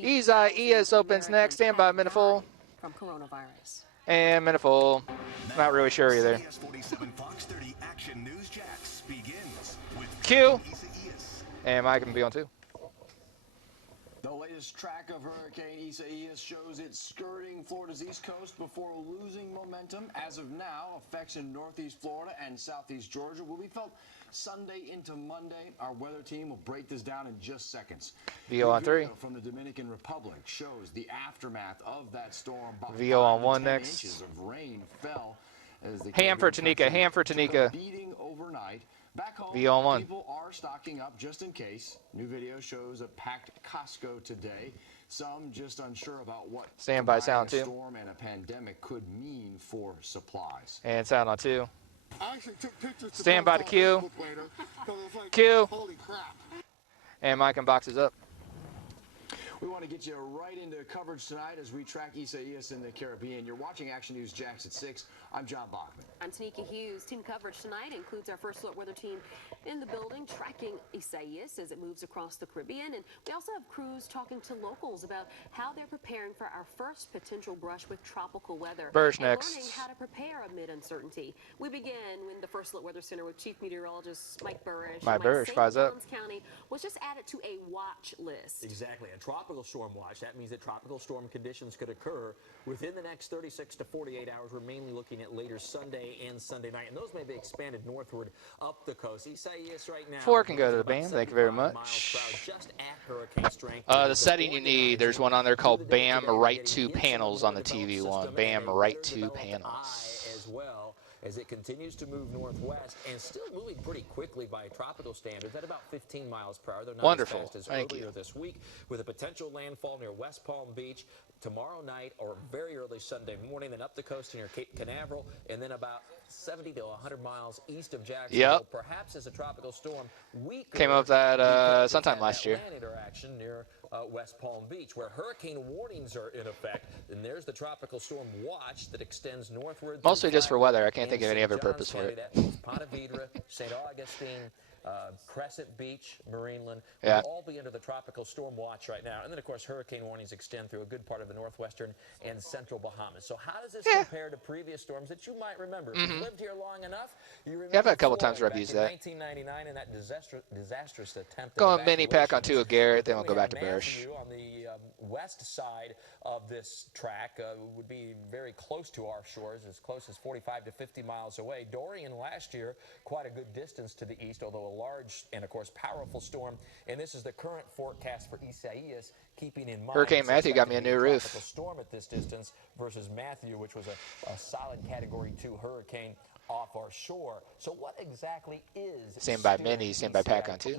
Isaias opens next. Stand by, Miniful. From coronavirus. And Miniful, not really sure either. CBS 47 Fox 30 Action News Jax begins with Q. Isaias. And Mike can be on too. The latest track of Hurricane Isaias shows it skirting Florida's east coast before losing momentum. As of now, effects in northeast Florida and southeast Georgia will be felt Sunday into Monday. Our weather team will break this down in just seconds. VO on 3. From the Dominican Republic shows the aftermath of that storm. VO on 1 next. Inches of rain fell as the Ham for Tanika. Ham for Tanika. Beating overnight. Back home, VO on 1. people are stocking up just in case. New video shows a packed Costco today. Some just unsure about what Standby sound a 2. storm and a pandemic could mean for supplies. And sound on 2. I actually took pictures to Stand by the post Q. on Facebook later, 'cause it's like, Q. holy crap. And Mike and boxes up. We want to get you right into coverage tonight as we track Isaias in the Caribbean. You're watching Action News Jax at 6. I'm John Bachman. I'm Tanika Hughes. Team coverage tonight includes our first look weather team in the building tracking Isaias as it moves across the Caribbean. And we also have crews talking to locals about how they're preparing for our first potential brush with tropical weather. Bursch and next. learning how to prepare amid uncertainty. We begin in the first look weather center with Chief Meteorologist Mike Burrish. Mike Burrish, fires up. County was just added to a watch list. Exactly. A tropical storm watch. That means that tropical storm conditions could occur within the next 36 to 48 hours. We're mainly looking at later Sunday and Sunday night, and those may be expanded northward up the coast. Isaias right now. 4 can go to the BAM. Thank you very much. Just at hurricane strength. The setting you need, there's one on there called BAM Right to Panels on the TV one. BAM Right to Panels. As well, as it continues to move northwest and still moving pretty quickly by tropical standards at about 15 miles per hour. They're not Wonderful. as fast as Thank earlier you. this week, with a potential landfall near West Palm Beach tomorrow night or very early Sunday morning, then up the coast near Cape Canaveral, and then about 70 to 100 miles east of Jacksonville. Yep. Perhaps as a tropical storm. Came up that sometime last year. Land interaction near West Palm Beach, where hurricane warnings are in effect. And there's the tropical storm watch that extends northward. Mostly just for weather. I can't think of any other purpose for it. That means Ponte Vedra, St. Augustine, Crescent Beach, Marineland will Yeah. all be under the tropical storm watch right now. And then, of course, hurricane warnings extend through a good part of the northwestern and central Bahamas. So how does this compare to previous storms that you might remember? If you've lived here long enough, you remember I've had a couple Floyd times where I've back used in that. 1999 and that disastrous attempt. Going mini pack on 2 of Garrett, then we'll go back to Burrish. Burrish. On the west side of this track would be very close to our shores, as close as 45 to 50 miles away. Dorian last year, quite a good distance to the east, although a large and, of course, powerful storm. And this is the current forecast for Isaias, keeping in mind Hurricane Matthew got me a new roof. tropical storm at this distance versus Matthew, which was a solid Category 2 hurricane off our shore. So what exactly is Same by Mini, same by pack on 2.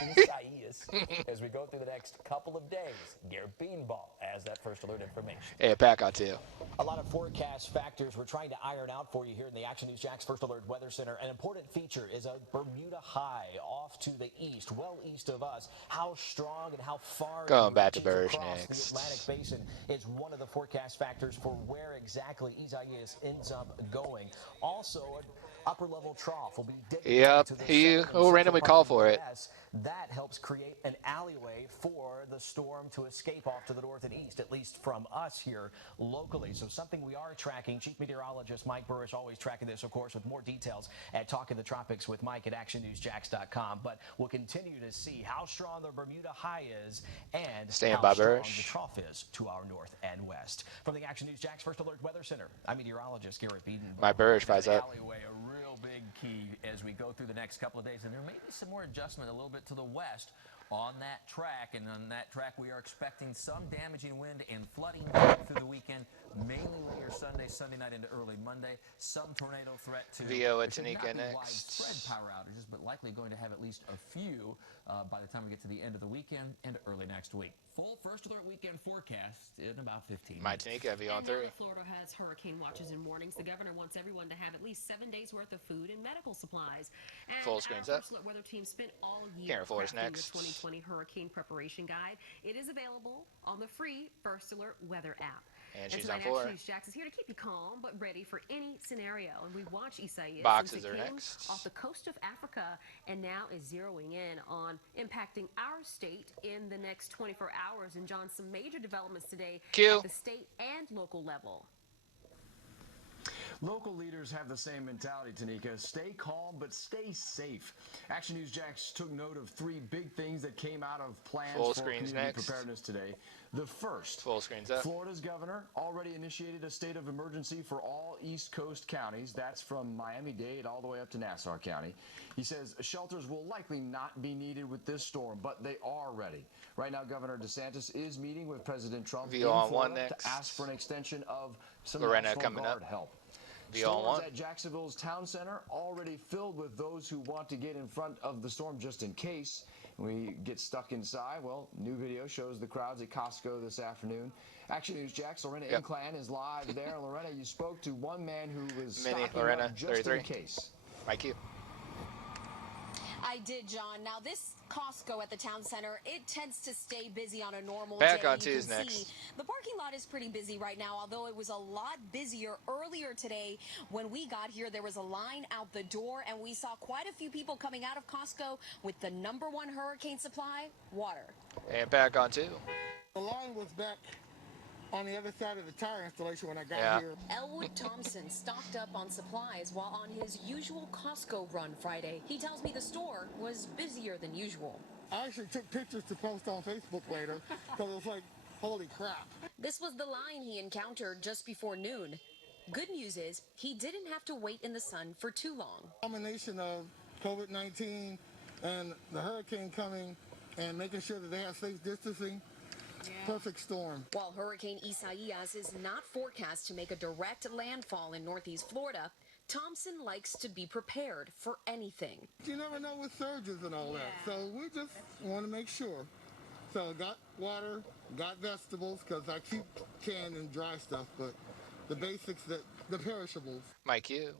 Isaias as we go through the next couple of days? Garrett Beanball has that first alert information. Yeah, pack on 2. A lot of forecast factors we're trying to iron out for you here in the Action News Jax First Alert Weather Center. An important feature is a Bermuda high off to the east, well east of us. How strong and how far Going back to it reaches Burrish across next. the Atlantic Basin is one of the forecast factors for where exactly Isaias ends up going. Also, an upper level trough will be digging Yep, into the he southern will randomly central call part for of it. the US. That helps create an alleyway for the storm to escape off to the north and east, at least from us here locally. So something we are tracking. Chief Meteorologist Mike Burrish always tracking this, of course, with more details at Talking the Tropics with Mike at actionnewsjax.com. But we'll continue to see how strong the Bermuda high is and Stand how by strong Burrish. the trough is to our north and west. From the Action News Jax First Alert Weather Center, I'm meteorologist Garrett Beaton. Mike Burrish fires up. Alleyway, a real big key as we go through the next couple of days, and there may be some more adjustment a little bit to the west on that track. And on that track, we are expecting some damaging wind and flooding through the weekend, mainly later Sunday night into early Monday. Some tornado threat to VO at there should Tanika not be next. widespread power outages, but likely going to have at least a few by the time we get to the end of the weekend and early next week. Full First Alert weekend forecast in about 15 My minutes. Tanika, VO on And now 3. that Florida has hurricane watches and warnings, the governor wants everyone to have at least 7 days worth of food and medical supplies. And Full screen's our up. First Alert weather team spent all year Karen Forrest crafting next. the 2020 Hurricane Preparation Guide. It is available on the free First Alert Weather app. And And she's on tonight, 4. Action News Jax is here to keep you calm but ready for any scenario. And we watch Isaias Boxes since it are came next. off the coast of Africa and now is zeroing in on impacting our state in the next 24 hours. And John, some major developments today Q. at the state and local level. Local leaders have the same mentality, Tanika. Stay calm, but stay safe. Action News Jax took note of 3 big things that came out of plans Full for screen's community next. preparedness today. The first, Full screen's up. Florida's governor already initiated a state of emergency for all East Coast counties. That's from Miami-Dade all the way up to Nassau County. He says shelters will likely not be needed with this storm, but they are ready. Right now, Governor DeSantis is meeting with President Trump in VO on 1 Florida next. to ask for an extension of some Lorena National coming Guard up. help. VO on Storms 1. at Jacksonville's town center already filled with those who want to get in front of the storm just in case we get stuck inside. Well, new video shows the crowds at Costco this afternoon. Action News Jax, Lorena Inclan is live there. Lorena, you spoke to one man who was Mini stocking Lorena, up just 33. in case. Mike, you. I did, John. Now, this Costco at the town center, it tends to stay busy on a normal Back day. on You Tuesday can next. see the parking lot is pretty busy right now, although it was a lot busier earlier today. When we got here, there was a line out the door, and we saw quite a few people coming out of Costco with the #1 hurricane supply, water. And back on 2. The line was back on the other side of the tire installation when I got here. Elwood Thompson stocked up on supplies while on his usual Costco run Friday. He tells me the store was busier than usual. I actually took pictures to post on Facebook later because it was like, holy crap. This was the line he encountered just before noon. Good news is he didn't have to wait in the sun for too long. Combination of COVID-19 and the hurricane coming and making sure that they have safe distancing. Perfect storm. While Hurricane Isaias is not forecast to make a direct landfall in northeast Florida, Thompson likes to be prepared for anything. You never know with surges and all that, so we just want to make sure. So got water, got vegetables, because I keep canned and dry stuff, but the basics, the perishables. Mike, you.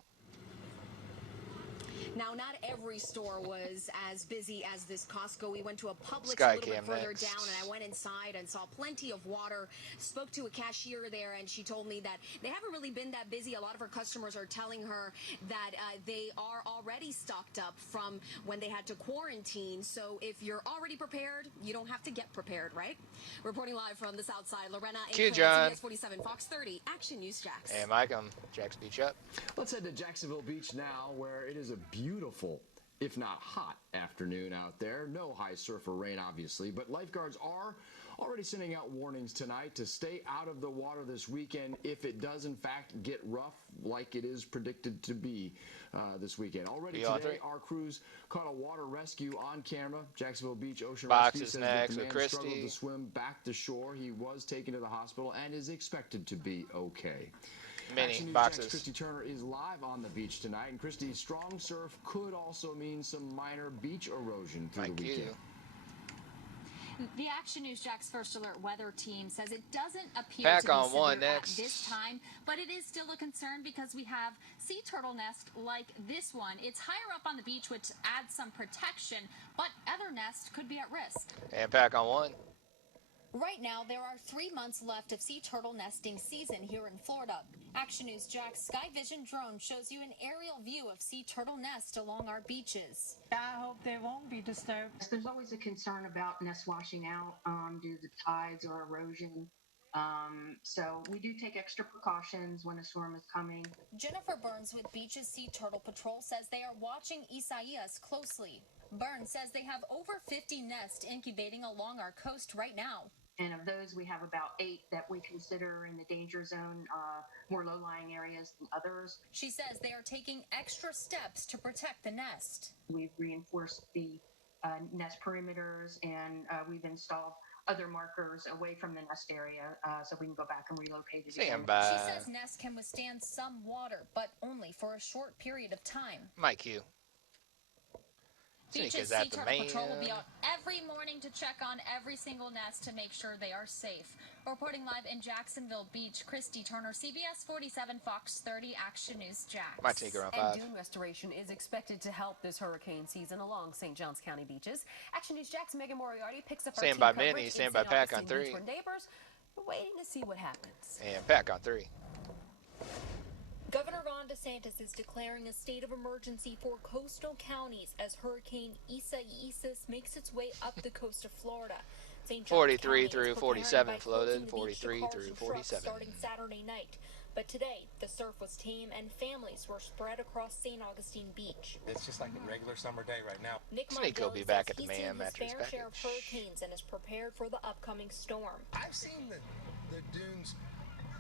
Now, not every store was as busy as this Costco. We went to a Publix Sky a little bit Cam further next. down, and I went inside and saw plenty of water. Spoke to a cashier there, and she told me that they haven't really been that busy. A lot of her customers are telling her that they are already stocked up from when they had to quarantine. So if you're already prepared, you don't have to get prepared, right? Reporting live from the South Side, Lorena Cue, Inclan, John. CBS 47, Fox 30, Action News Jax. And Mike, I'm Jax Beach up. Let's head to Jacksonville Beach now, where it is a beautiful, if not hot, afternoon out there. No high surf or rain, obviously, but lifeguards are already sending out warnings tonight to stay out of the water this weekend if it does, in fact, get rough like it is predicted to be this weekend. Already Beyond today, 3. our crews caught a water rescue on camera. Jacksonville Beach Ocean Boxes Rescue says next that the with man struggled Christy. to swim back to shore. He was taken to the hospital and is expected to be okay. Mini Action News boxes. Jax Christy Turner is live on the beach tonight, and Christy's strong surf could also mean some minor beach erosion through Mike, the weekend. you. The Action News Jax First Alert weather team says it doesn't appear Back to be on severe 1 at next. this time, but it is still a concern because we have sea turtle nests like this one. It's higher up on the beach, which adds some protection, but other nests could be at risk. And back on 1. Right now, there are 3 months left of sea turtle nesting season here in Florida. Action News Jax Sky Vision drone shows you an aerial view of sea turtle nest along our beaches. I hope they won't be disturbed. There's always a concern about nests washing out due to the tides or erosion. So we do take extra precautions when a storm is coming. Jennifer Burns with Beaches Sea Turtle Patrol says they are watching Isaias closely. Burns says they have over 50 nests incubating along our coast right now. And of those, we have about 8 that we consider in the danger zone, more low-lying areas than others. She says they are taking extra steps to protect the nest. We've reinforced the nest perimeters, and we've installed other markers away from the nest area so we can go back and relocate it again. She says nests can withstand some water, but only for a short period of time. Mike, you. Beach's Sea Turtle Patrol will be out every morning to check on every single nest to make sure they are safe. Reporting live in Jacksonville Beach, Christy Turner, CBS 47, Fox 30, Action News Jax. Might take around 5. And dune restoration is expected to help this hurricane season along St. Johns County beaches. Action News Jax Megan Moriarty picks up our Stand team by coverage Minnie, in stand by St. Pack on Augustine 3. Beach, where neighbors are waiting to see what happens. And Pack on 3. Governor Ron DeSantis is declaring a state of emergency for coastal counties as Hurricane Isaias makes its way up the coast of Florida. St. John's 43 County through is 47 preparing by floated, closing the beach to 43 cars through and trucks 47. starting Saturday night. But today, the surf was tame and families were spread across St. Augustine Beach. It's just like a regular summer day right now. Nick Snake will be Margoli back says at the he's seen man his after his fair share of package. hurricanes and is prepared for the upcoming storm. I've seen the dunes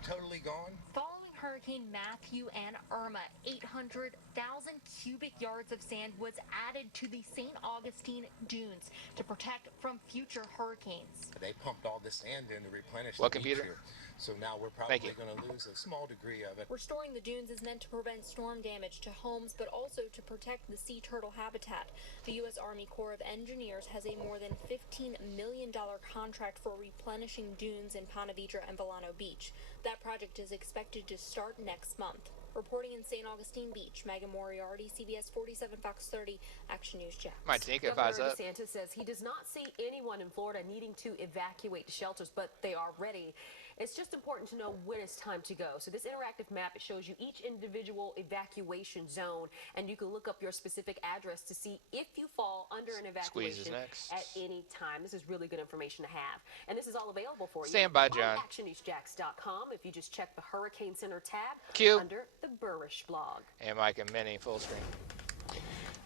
totally gone. Following Hurricane Matthew and Irma, 800,000 cubic yards of sand was added to the St. Augustine dunes to protect from future hurricanes. They pumped all this sand in to replenish What the beach computer? here. So now we're probably going to lose a small degree of it. Restoring the dunes is meant to prevent storm damage to homes, but also to protect the sea turtle habitat. The U.S. Army Corps of Engineers has a more than $15 million contract for replenishing dunes in Ponte Vedra and Volano Beach. That project is expected to start next month. Reporting in St. Augustine Beach, Megan Moriarty, CBS 47, Fox 30, Action News Jax. Might take it if I was Governor up. DeSantis says he does not see anyone in Florida needing to evacuate shelters, but they are ready. It's just important to know when it's time to go. So this interactive map, it shows you each individual evacuation zone, and you can look up your specific address to see if you fall under an evacuation at any time. This is really good information to have. And this is all available for you Stand by, John. on actionnewsjax.com. If you just check the Hurricane Center tab Q. under the Burrish blog. And Mike and Minnie full screen.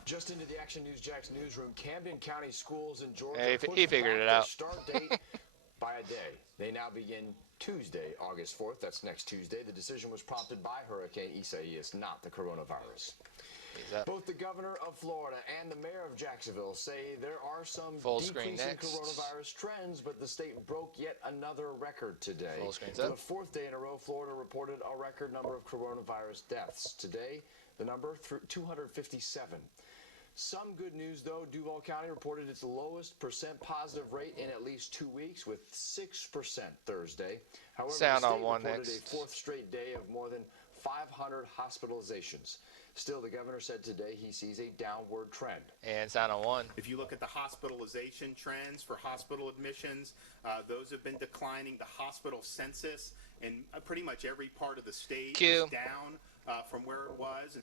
Just into the Action News Jax newsroom, Camden County Schools in Georgia Hey, pushed he figured back it their out. start date by a day. They now begin Tuesday, August 4th. That's next Tuesday. The decision was prompted by Hurricane Isaias, not the coronavirus. Both the governor of Florida and the mayor of Jacksonville say there are some decreasing coronavirus trends, but the state broke yet another record today. For the fourth day in a row, Florida reported a record number of coronavirus deaths. Today, the number 257. Some good news, though. Duval County reported its lowest % positive rate in at least 2 weeks, with 6% Thursday. However, Sound the on state one reported next. a fourth straight day of more than 500 hospitalizations. Still, the governor said today he sees a downward trend. And sound on 1. If you look at the hospitalization trends for hospital admissions, those have been declining. The hospital census in pretty much every part of the state is down from where it was.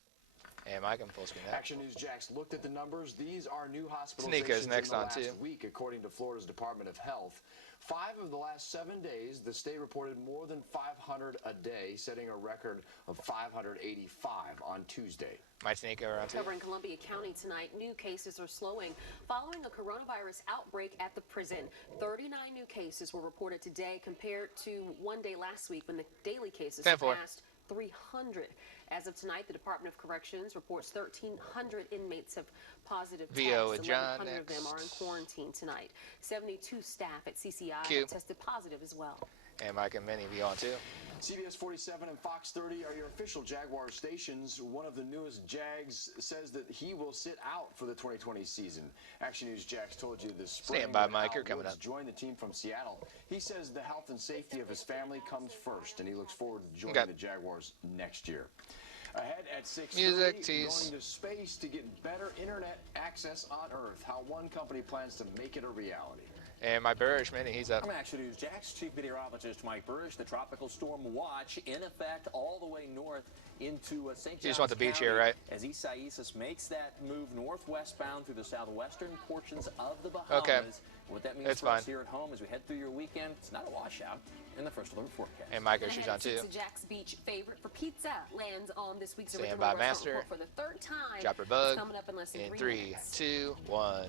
And Mike, I'm full screen that. Action News Jax looked at the numbers. These are new hospitalizations Sneaka's next in the on last 2. week, according to Florida's Department of Health. 5 of the last 7 days, the state reported more than 500 a day, setting a record of 585 on Tuesday. Might sneak around 2. Over in Columbia County tonight, new cases are slowing following a coronavirus outbreak at the prison. 39 new cases were reported today compared to one day last week when the daily cases surpassed 300. As of tonight, the Department of Corrections reports 1,300 inmates have positive tests. VO with John 1,100 of them are in quarantine tonight. 72 staff at CCI have tested positive as well. And Mike and Minnie be on 2. CBS 47 and Fox 30 are your official Jaguar stations. One of the newest Jags says that he will sit out for the 2020 season. Action News Jax told you this spring. Stand by, that Mike. Al You're coming Woods up. joined the team from Seattle. He says the health and safety of his family comes first, and he looks forward to joining the Jaguars next year. Ahead at 6:30, Music, tease. going to space to get better internet access on Earth. How one company plans to make it a reality. And my Burrish Minnie, he's up. I'm Action News Jax Chief Meteorologist Mike Burrish. The tropical storm watch in effect all the way north into St. Johns You just want the beach County here, right? as Isaias makes that move northwestbound through the southwestern portions of the Bahamas. Okay. What that means It's for us fine. here at home as we head through your weekend, it's not a washout in the first alert forecast. And Micah, she's on 2. Jack's Beach favorite for pizza lands on this week's Stand original by, restaurant Master. report for the 3rd time. Drop her bug. Coming up in less than In 3 3, minutes. 2, 1.